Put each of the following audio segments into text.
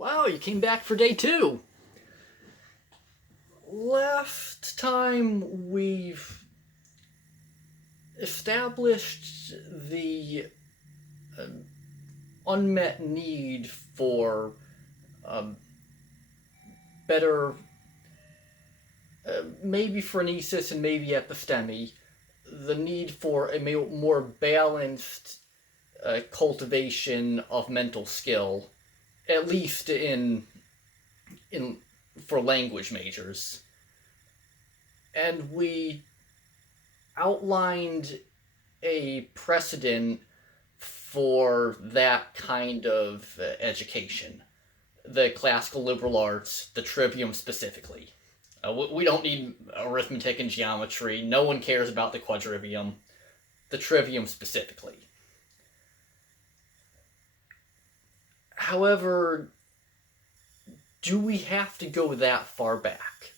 Wow, you came back for day two. Last time we've established the uh, unmet need for um, better, maybe phronesis and maybe episteme, the need for a more balanced cultivation of mental skill, at least in for language majors. And we outlined a precedent for that kind of education. The classical liberal arts, the trivium specifically. We don't need arithmetic and geometry. No one cares about the quadrivium. The trivium specifically. However, do we have to go that far back?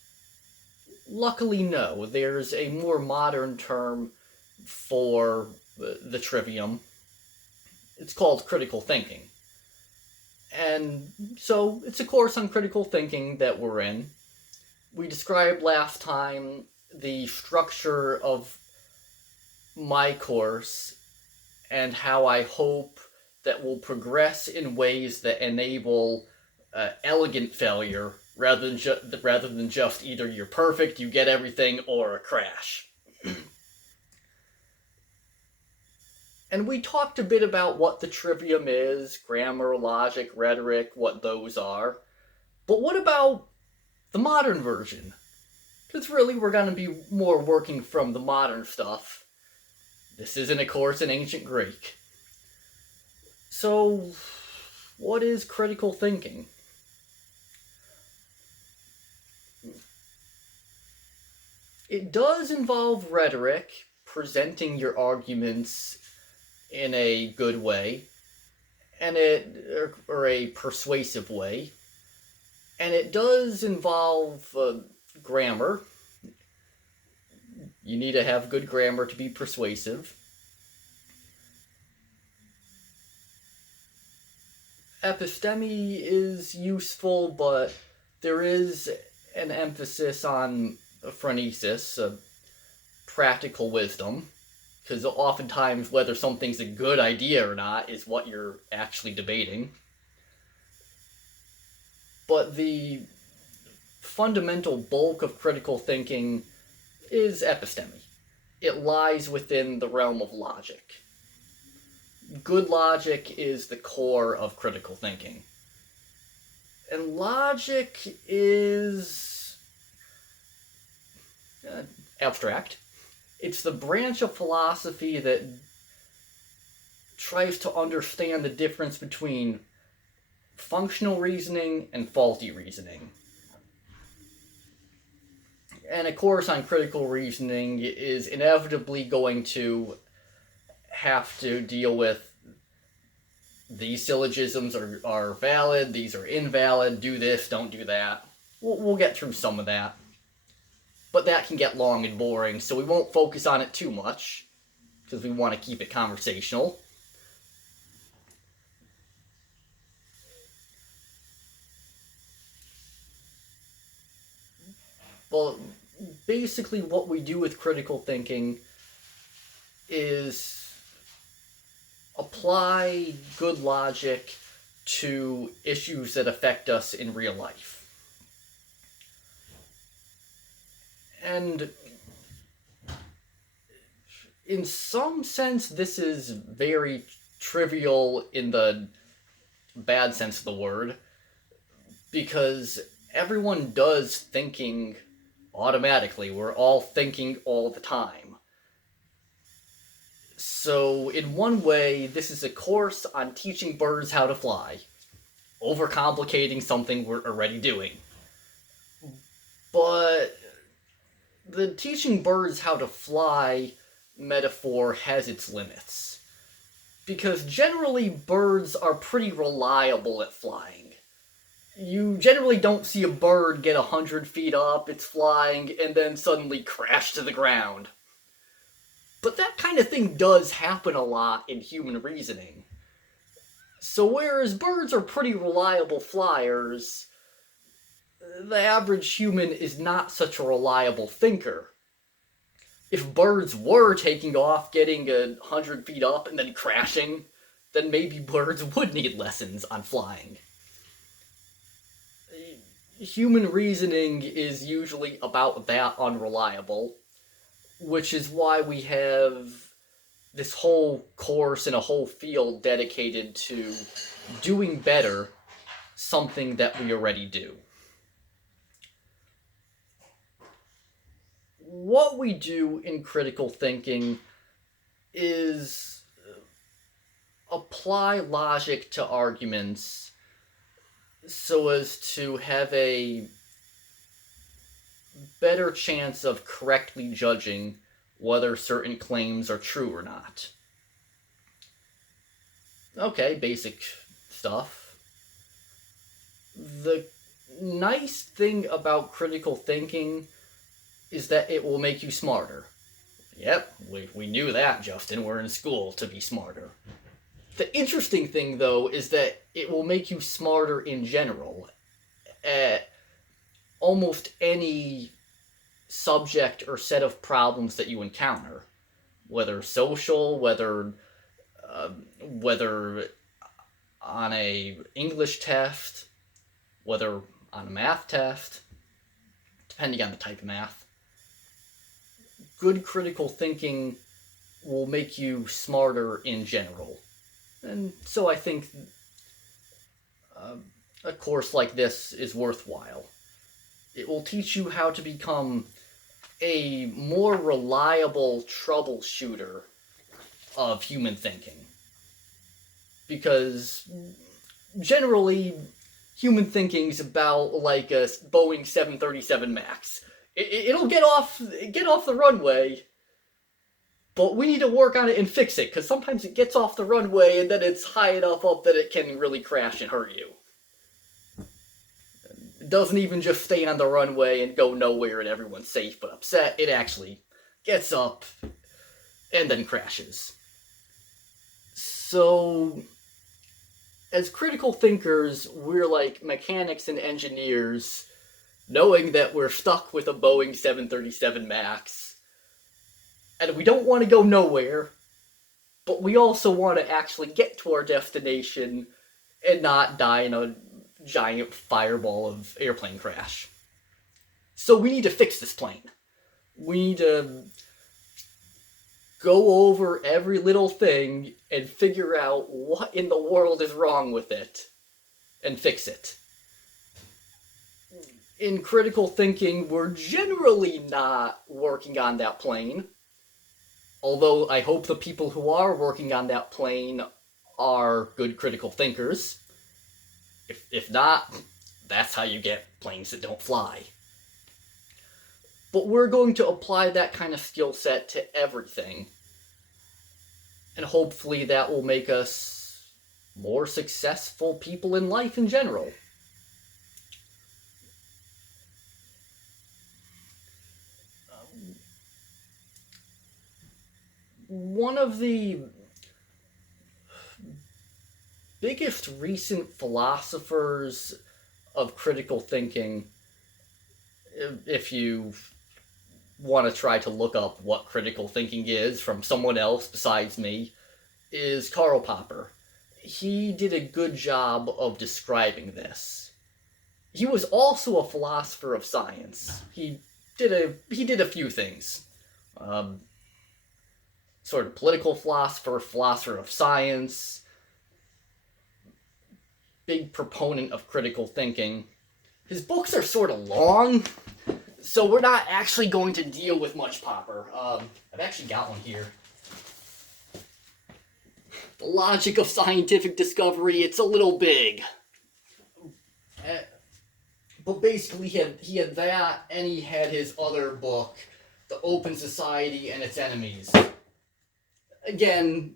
Luckily, no. There's a more modern term for the trivium. It's called critical thinking. And so it's a course on critical thinking that we're in. We described last time the structure of my course and how I hope that will progress in ways that enable elegant failure rather than just either you're perfect, you get everything, or a crash. And we talked a bit about what the trivium is, grammar, logic, rhetoric, what those are. But what about the modern version? Because really we're going to be more working from the modern stuff. This isn't a course in ancient Greek. So, what is critical thinking? It does involve rhetoric, presenting your arguments in a good way, or a persuasive way, and it does involve grammar. You need to have good grammar to be persuasive. Episteme is useful, but there is an emphasis on phronesis, practical wisdom, because oftentimes whether something's a good idea or not is what you're actually debating. But the fundamental bulk of critical thinking is episteme. It lies within the realm of logic. Good logic is the core of critical thinking. And logic is abstract. It's the branch of philosophy that tries to understand the difference between functional reasoning and faulty reasoning. And a course on critical reasoning is inevitably going to have to deal with these syllogisms are valid, these are invalid, do this, don't do that. We'll get through some of that. But that can get long and boring, so we won't focus on it too much, because we want to keep it conversational. Well, basically what we do with critical thinking is apply good logic to issues that affect us in real life. And in some sense, this is very trivial in the bad sense of the word, because everyone does thinking automatically. We're all thinking all the time. So, in one way, this is a course on teaching birds how to fly, overcomplicating something we're already doing. But the teaching birds how to fly metaphor has its limits. Because generally, birds are pretty reliable at flying. You generally don't see a bird get 100 feet up, it's flying, and then suddenly crash to the ground. But that kind of thing does happen a lot in human reasoning. So whereas birds are pretty reliable flyers, the average human is not such a reliable thinker. If birds were taking off, getting 100 feet up, and then crashing, then maybe birds would need lessons on flying. Human reasoning is usually about that unreliable, which is why we have this whole course and a whole field dedicated to doing better something that we already do. What we do in critical thinking is apply logic to arguments so as to have a better chance of correctly judging whether certain claims are true or not. Okay, basic stuff. The nice thing about critical thinking is that it will make you smarter. Yep, we knew that, Justin. We're in school to be smarter. The interesting thing, though, is that it will make you smarter in general at almost any subject or set of problems that you encounter, whether social, whether on a English test, whether on a math test, depending on the type of math. Good critical thinking will make you smarter in general. And so I think a course like this is worthwhile. It will teach you how to become a more reliable troubleshooter of human thinking. Because generally, human thinking is about like a Boeing 737 MAX. It'll get off the runway, but we need to work on it and fix it, because sometimes it gets off the runway and then it's high enough up that it can really crash and hurt you. It doesn't even just stay on the runway and go nowhere and everyone's safe but upset. It actually gets up and then crashes. So, as critical thinkers, we're like mechanics and engineers, knowing that we're stuck with a Boeing 737 MAX, and we don't want to go nowhere, but we also want to actually get to our destination and not die in a giant fireball of airplane crash. So we need to fix this plane. We need to go over every little thing and figure out what in the world is wrong with it and fix it. In critical thinking, we're generally not working on that plane. Although I hope the people who are working on that plane are good critical thinkers. If not, that's how you get planes that don't fly. But we're going to apply that kind of skill set to everything. And hopefully that will make us more successful people in life in general. One of the biggest recent philosophers of critical thinking, if you want to try to look up what critical thinking is from someone else besides me, is Karl Popper. He did a good job of describing this. He was also a philosopher of science. He did a few things. Sort of political philosopher of science, big proponent of critical thinking. His books are sort of long, so we're not actually going to deal with much Popper. I've actually got one here. The Logic of Scientific Discovery, it's a little big. But basically he had that, and he had his other book, The Open Society and Its Enemies. Again,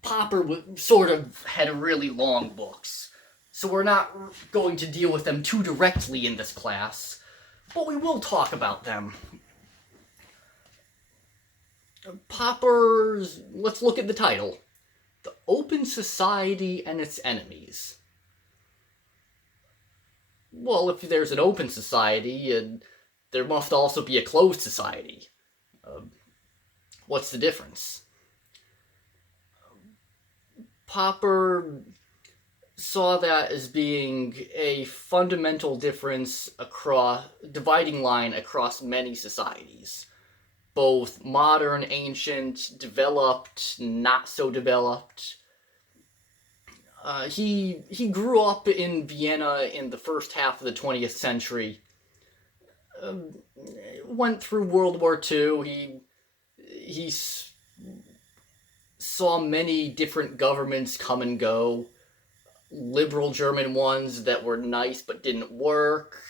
Popper sort of had really long books, so we're not going to deal with them too directly in this class, but we will talk about them. Popper's, let's look at the title. the open society and its enemies. Well, if there's an open society, there must also be a closed society. What's the difference? Popper saw that as being a fundamental difference dividing line across many societies. Both modern, ancient, developed, not so developed. He grew up in Vienna in the first half of the 20th century. Went through World War II. He saw many different governments come and go. Liberal German ones that were nice but didn't work.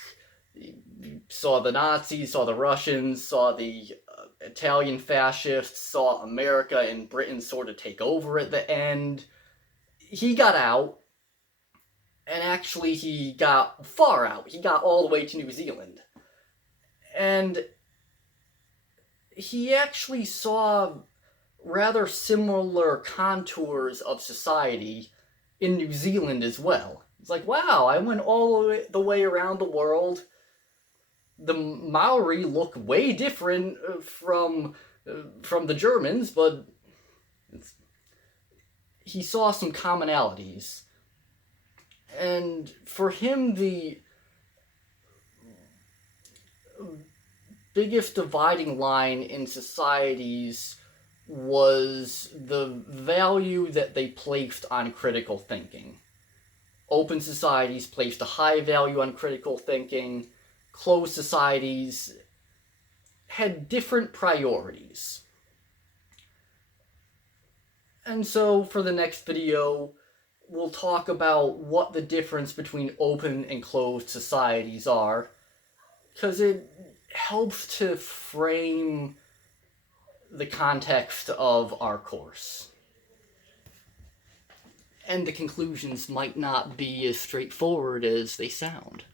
Saw the Nazis, saw the Russians, saw the Italian fascists, saw America and Britain sort of take over at the end. He got out, and actually he got far out. He got all the way to New Zealand. And he actually saw rather similar contours of society in New Zealand as well. It's like, wow, I went all the way around the world. The Maori look way different from the Germans, but he saw some commonalities. And for him, the biggest dividing line in societies was the value that they placed on critical thinking. Open societies placed a high value on critical thinking. Closed societies had different priorities. And so for the next video, we'll talk about what the difference between open and closed societies are, because it helps to frame the context of our course. And the conclusions might not be as straightforward as they sound.